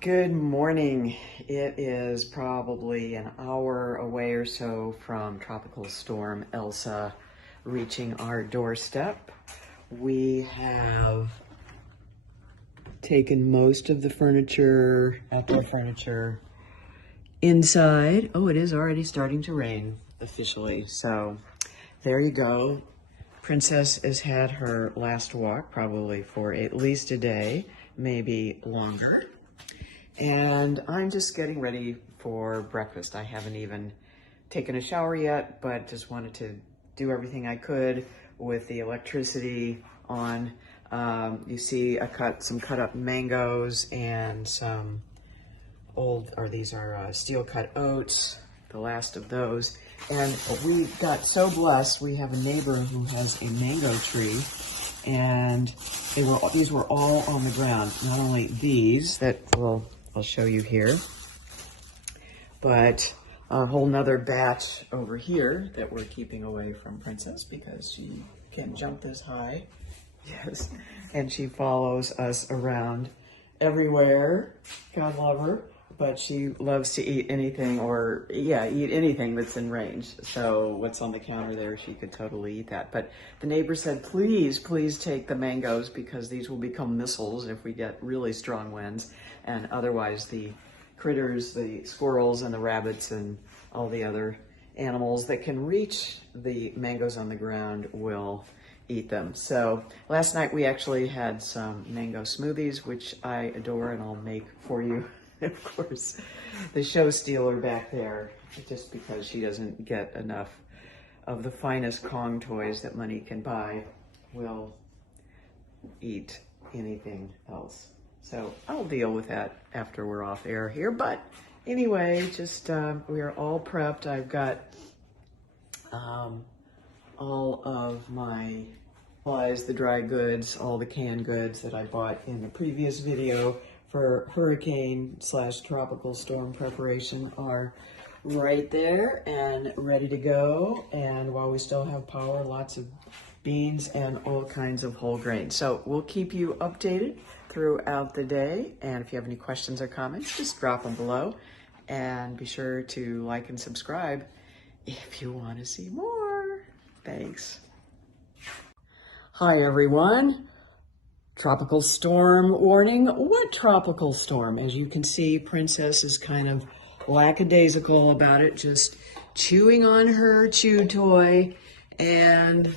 Good morning. It is probably an hour away or so from Tropical Storm Elsa reaching our doorstep. We have taken most of the furniture, outdoor furniture, inside. Oh, it is already starting to rain officially. So there you go. Princess has had her last walk probably for at least a day, maybe longer. And I'm just getting ready for breakfast. I haven't even taken a shower yet, but just wanted to do everything I could with the electricity on. You see some cut up mangoes and some these are steel cut oats, the last of those. And we got so blessed, we have a neighbor who has a mango tree, and these were all on the ground. Not only these that I'll show you here, but a whole nother batch over here that we're keeping away from Princess because she can't jump this high. Yes, and she follows us around everywhere. God love her, but she loves to eat anything eat anything that's in range. So what's on the counter there, she could totally eat that. But the neighbor said, please take the mangoes because these will become missiles if we get really strong winds. And otherwise the critters, the squirrels and the rabbits and all the other animals that can reach the mangoes on the ground will eat them. So last night we actually had some mango smoothies, which I adore, and I'll make for you. Of course, the show stealer back there, just because she doesn't get enough of the finest Kong toys that money can buy, will eat anything else. So I'll deal with that after we're off air here. But anyway, just we are all prepped. I've got all of my supplies, the dry goods, all the canned goods that I bought in the previous video for hurricane/tropical storm preparation are right there and ready to go. And while we still have power, lots of beans and all kinds of whole grains. So we'll keep you updated throughout the day. And if you have any questions or comments, just drop them below. And be sure to like and subscribe if you want to see more. Thanks. Hi, everyone. Tropical storm warning. What tropical storm? As you can see, Princess is kind of lackadaisical about it, just chewing on her chew toy, and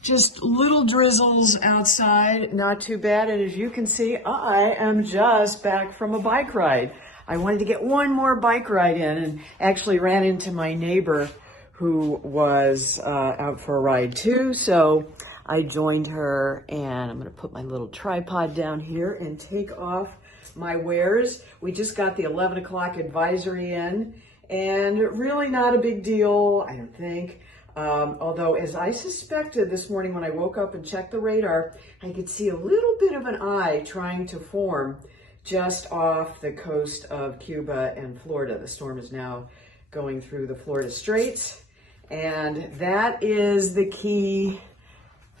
just little drizzles outside, not too bad. And as you can see, I am just back from a bike ride. I wanted to get one more bike ride in and actually ran into my neighbor who was out for a ride too. So I joined her, and I'm gonna put my little tripod down here and take off my wares. We just got the 11 o'clock advisory in, and really not a big deal, I don't think. Although, as I suspected this morning when I woke up and checked the radar, I could see a little bit of an eye trying to form just off the coast of Cuba and Florida. The storm is now going through the Florida Straits, and that is the key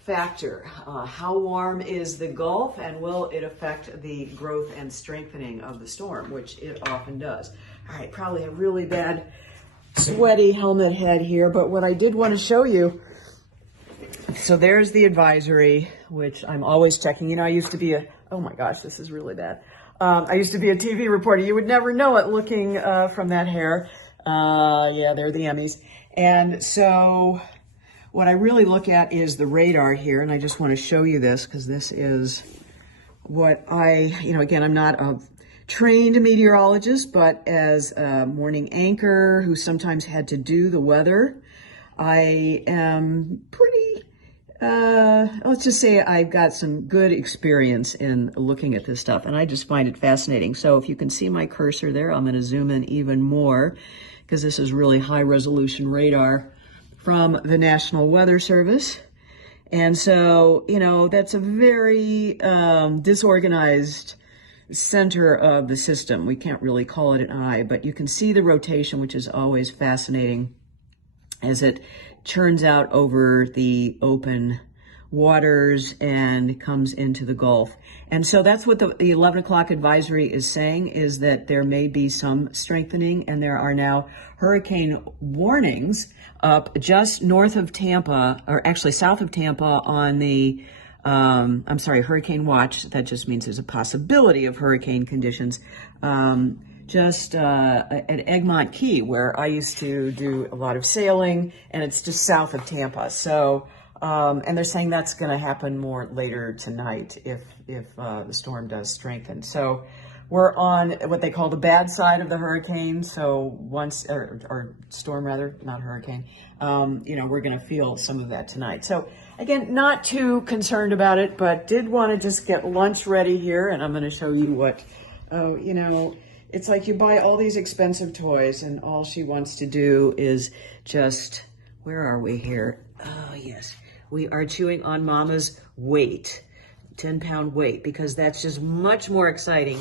factor. How warm is the Gulf, and will it affect the growth and strengthening of the storm, which it often does. All right, probably a really bad sweaty helmet head here, but what I did want to show you, so there's the advisory, which I'm always checking. You know, I used to be oh my gosh, this is really bad. I used to be a TV reporter. You would never know it looking from that hair. Yeah, they're the Emmys. And so what I really look at is the radar here, and I just want to show you this because this is what again, I'm not a trained meteorologist, but as a morning anchor who sometimes had to do the weather, I am pretty, let's just say I've got some good experience in looking at this stuff, and I just find it fascinating. So if you can see my cursor there, I'm going to zoom in even more because this is really high resolution radar from the National Weather Service. And so, that's a very disorganized center of the system. We can't really call it an eye, but you can see the rotation, which is always fascinating as it churns out over the open waters and comes into the Gulf. And so that's what the 11 o'clock advisory is saying, is that there may be some strengthening, and there are now hurricane warnings up just north of Tampa, or actually south of Tampa on the, hurricane watch. That just means there's a possibility of hurricane conditions. Just at Armands Key, where I used to do a lot of sailing, and it's just south of Tampa. So, and they're saying that's going to happen more later tonight if the storm does strengthen. So we're on what they call the bad side of the hurricane. So once, or storm rather, not hurricane, we're going to feel some of that tonight. So again, not too concerned about it, but did want to just get lunch ready here. And I'm going to show you what, it's like you buy all these expensive toys and all she wants to do is just, where are we here? Oh, yes. We are chewing on Mama's weight, 10-pound weight, because that's just much more exciting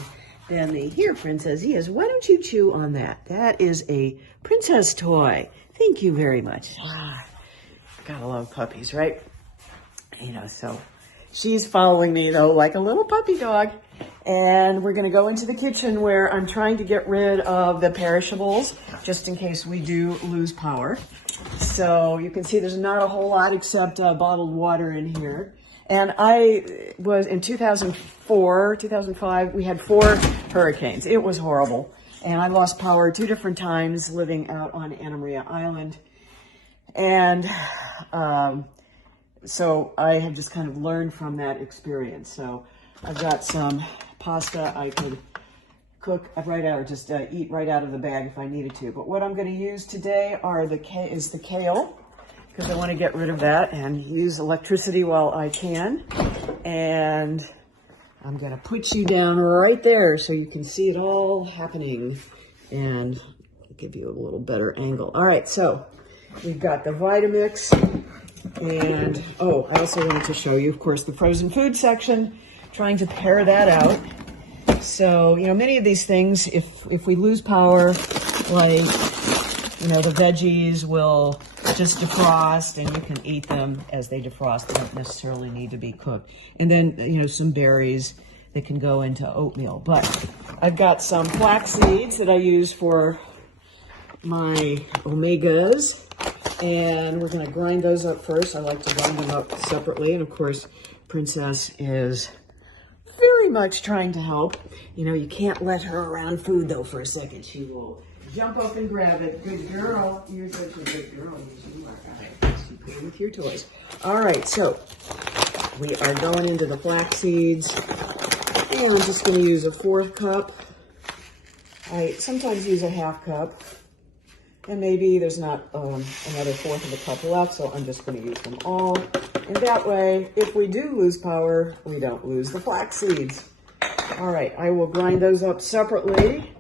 than the, here, Princess, yes, why don't you chew on that? That is a princess toy. Thank you very much. Gotta love puppies, right? So she's following me, though, like a little puppy dog. And we're going to go into the kitchen where I'm trying to get rid of the perishables just in case we do lose power. So you can see there's not a whole lot except bottled water in here. And I was in 2004, 2005, we had 4 hurricanes. It was horrible. And I lost power 2 different times living out on Anna Maria Island. And so I have just kind of learned from that experience. So I've got some pasta I could cook right out, or just eat right out of the bag if I needed to. But what I'm going to use today is the kale, because I want to get rid of that and use electricity while I can. And I'm going to put you down right there so you can see it all happening, and I'll give you a little better angle. All right, so we've got the Vitamix, and I also wanted to show you, of course, the frozen food section. Trying to pare that out. So, many of these things, if we lose power, like, the veggies will just defrost and you can eat them as they defrost. They don't necessarily need to be cooked. And then, some berries that can go into oatmeal. But I've got some flax seeds that I use for my omegas, and we're going to grind those up first. I like to grind them up separately. And of course, Princess is very much trying to help. You can't let her around food though for a second. She will jump up and grab it. Good girl. You're such a good girl. You are. All right. Keep playing with your toys. All right. So we are going into the flax seeds, and I'm just going to use a 1/4 cup. I sometimes use a 1/2 cup, and maybe there's not another 1/4 of a cup left, so I'm just going to use them all. And that way, if we do lose power, we don't lose the flax seeds. All right, I will grind those up separately,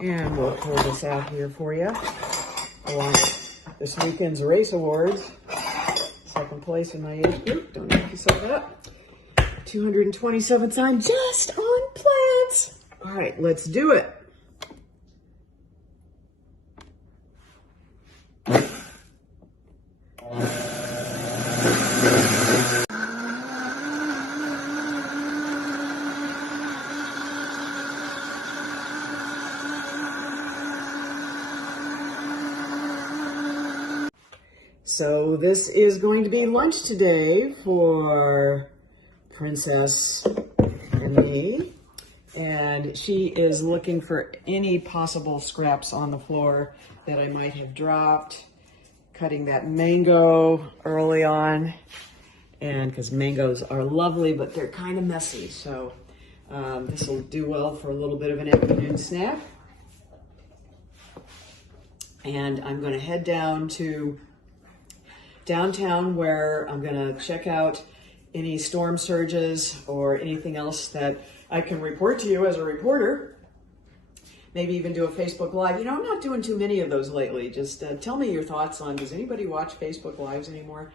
and we'll pull this out here for you, along with this weekend's race awards. 2nd place in my age group, don't knock yourself up. 227th time just on plants. All right, let's do it. So this is going to be lunch today for Princess and me. And she is looking for any possible scraps on the floor that I might have dropped. Cutting that mango early on. And because mangoes are lovely, but they're kind of messy. So this will do well for a little bit of an afternoon snack. And I'm going to head down to downtown where I'm going to check out any storm surges or anything else that I can report to you as a reporter. Maybe even do a Facebook Live. I'm not doing too many of those lately. Just tell me your thoughts on, does anybody watch Facebook Lives anymore?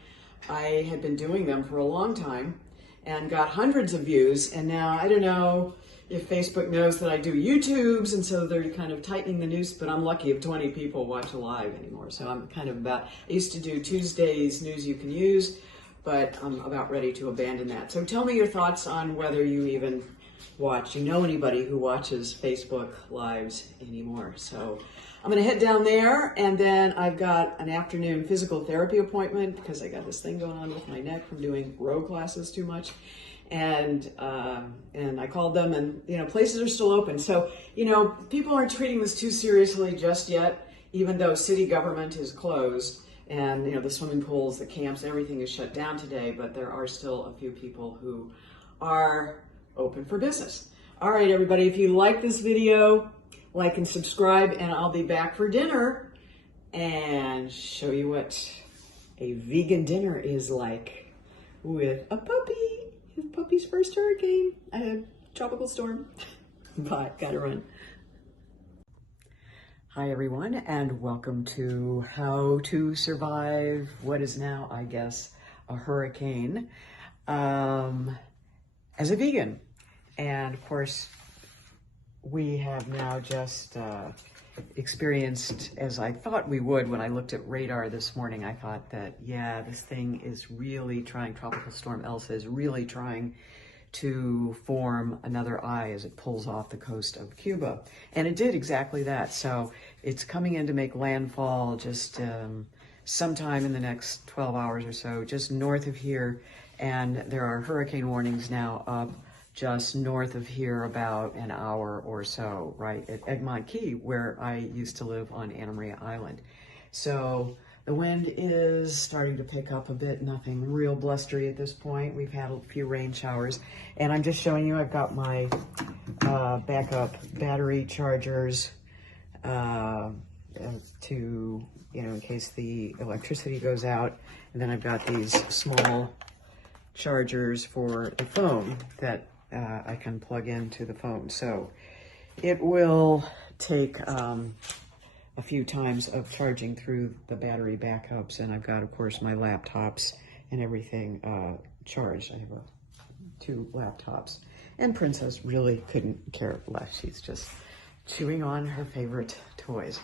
I had been doing them for a long time and got hundreds of views. And now I don't know if Facebook knows that I do YouTubes, and so they're kind of tightening the noose, but I'm lucky if 20 people watch a live anymore. So I'm kind of I used to do Tuesdays News You Can Use, but I'm about ready to abandon that. So tell me your thoughts on whether you even watch, anybody who watches Facebook Lives anymore. So I'm gonna head down there, and then I've got an afternoon physical therapy appointment because I got this thing going on with my neck from doing row classes too much. And I called them, and places are still open. So people aren't treating this too seriously just yet, even though city government is closed, and the swimming pools, the camps, everything is shut down today. But there are still a few people who are open for business. All right, everybody, if you like this video, like and subscribe, and I'll be back for dinner and show you what a vegan dinner is like with a puppy. His puppy's first hurricane, a tropical storm. Bye, gotta run. Hi everyone, and welcome to how to survive what is now, I guess, a hurricane as a vegan. And of course, we have now just experienced, as I thought we would when I looked at radar this morning, I thought that, yeah, this thing is really trying, Tropical Storm Elsa is really trying to form another eye as it pulls off the coast of Cuba. And it did exactly that. So it's coming in to make landfall just sometime in the next 12 hours or so, just north of here. And there are hurricane warnings now up just north of here about an hour or so, right at Armands Key, where I used to live on Anna Maria Island. So the wind is starting to pick up a bit, nothing real blustery at this point. We've had a few rain showers, and I'm just showing you, I've got my backup battery chargers to, in case the electricity goes out. And then I've got these small chargers for the phone that I can plug into the phone. So it will take a few times of charging through the battery backups, and I've got, of course, my laptops and everything charged. I have 2 laptops, and Princess really couldn't care less. She's just chewing on her favorite toys.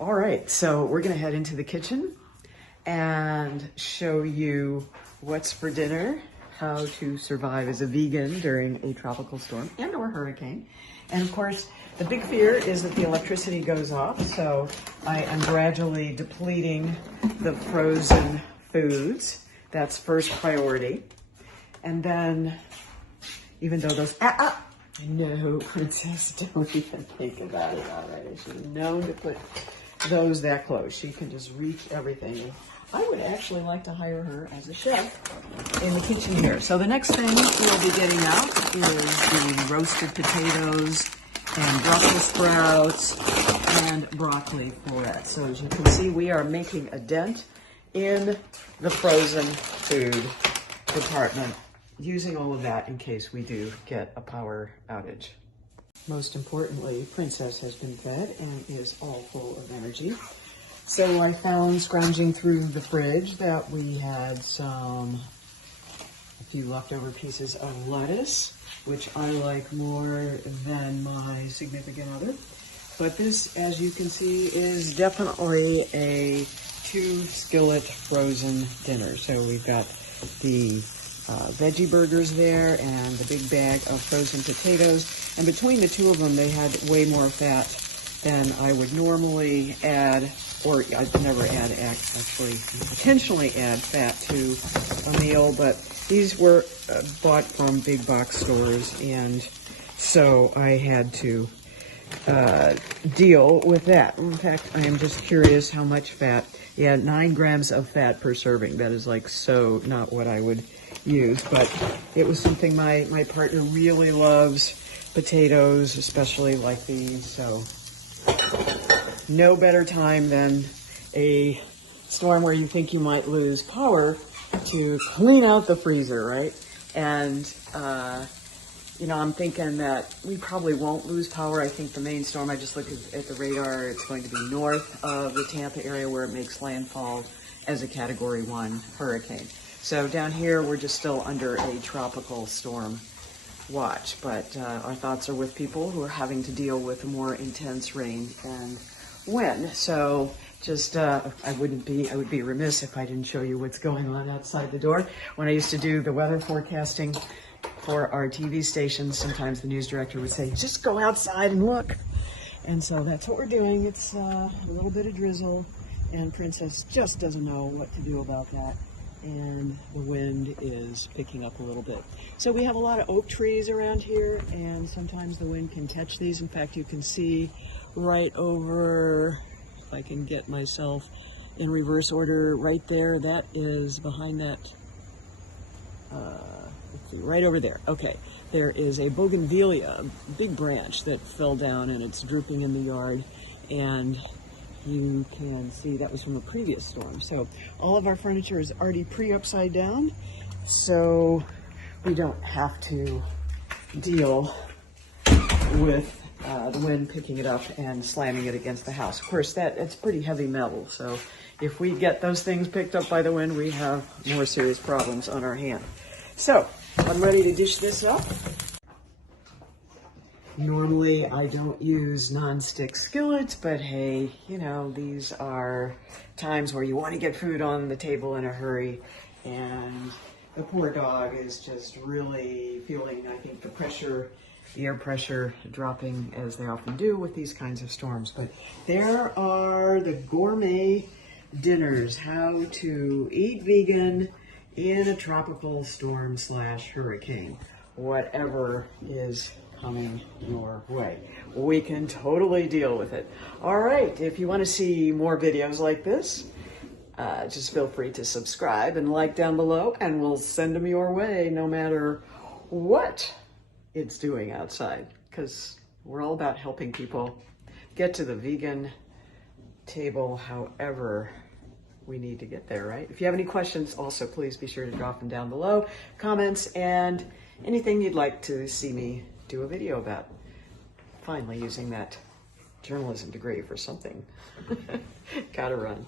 All right, so we're gonna head into the kitchen and show you what's for dinner, how to survive as a vegan during a tropical storm and or hurricane. And of course, the big fear is that the electricity goes off, so I am gradually depleting the frozen foods. That's first priority. And then, even though those, no, Princess, don't even think about it. All right, I should have known to put those that close. She can just reach everything. I would actually like to hire her as a chef in the kitchen here. So the next thing we'll be getting out is the roasted potatoes and Brussels sprouts and broccoli florets. So as you can see, we are making a dent in the frozen food department, using all of that in case we do get a power outage. Most importantly, Princess has been fed and is all full of energy. So I found, scrounging through the fridge, that we had a few leftover pieces of lettuce, which I like more than my significant other. But this, as you can see, is definitely a 2-skillet frozen dinner. So we've got the veggie burgers there and the big bag of frozen potatoes. And between the two of them, they had way more fat than I would normally add, or I'd never add, actually intentionally add fat to a meal, but these were bought from big box stores, and so I had to deal with that. In fact, I am just curious how much fat. Yeah, 9 grams of fat per serving. That is like so not what I would use, but it was something my partner really loves, potatoes, especially like these, so no better time than a storm where you think you might lose power to clean out the freezer, right? And, I'm thinking that we probably won't lose power. I think the main storm, I just looked at the radar, it's going to be north of the Tampa area where it makes landfall as a Category 1 hurricane. So down here, we're just still under a tropical storm watch, but our thoughts are with people who are having to deal with more intense rain and wind. So just, I would be remiss if I didn't show you what's going on outside the door. When I used to do the weather forecasting for our TV station, sometimes the news director would say, just go outside and look. And so that's what we're doing. It's a little bit of drizzle, and Princess just doesn't know what to do about that. And the wind is picking up a little bit. So we have a lot of oak trees around here, and sometimes the wind can catch these. In fact, you can see right over, if I can get myself in reverse order, right there, that is behind that, let's see, right over there. Okay, there is a bougainvillea, a big branch that fell down and it's drooping in the yard, and you can see that was from a previous storm. So all of our furniture is already upside down, so we don't have to deal with the wind picking it up and slamming it against the house. Of course, it's pretty heavy metal, so if we get those things picked up by the wind, we have more serious problems on our hand. So I'm ready to dish this up. Normally I don't use non-stick skillets, but hey, you know, these are times where you want to get food on the table in a hurry, and the poor dog is just really feeling, I think, the air pressure dropping, as they often do with these kinds of storms. But there are the gourmet dinners, how to eat vegan in a tropical storm / hurricane, whatever is coming your way. We can totally deal with it. All right, if you want to see more videos like this, just feel free to subscribe and like down below, and we'll send them your way no matter what it's doing outside, because we're all about helping people get to the vegan table however we need to get there, right? If you have any questions, also please be sure to drop them down below, comments, and anything you'd like to see me do a video about. Finally using that journalism degree for something. Gotta run.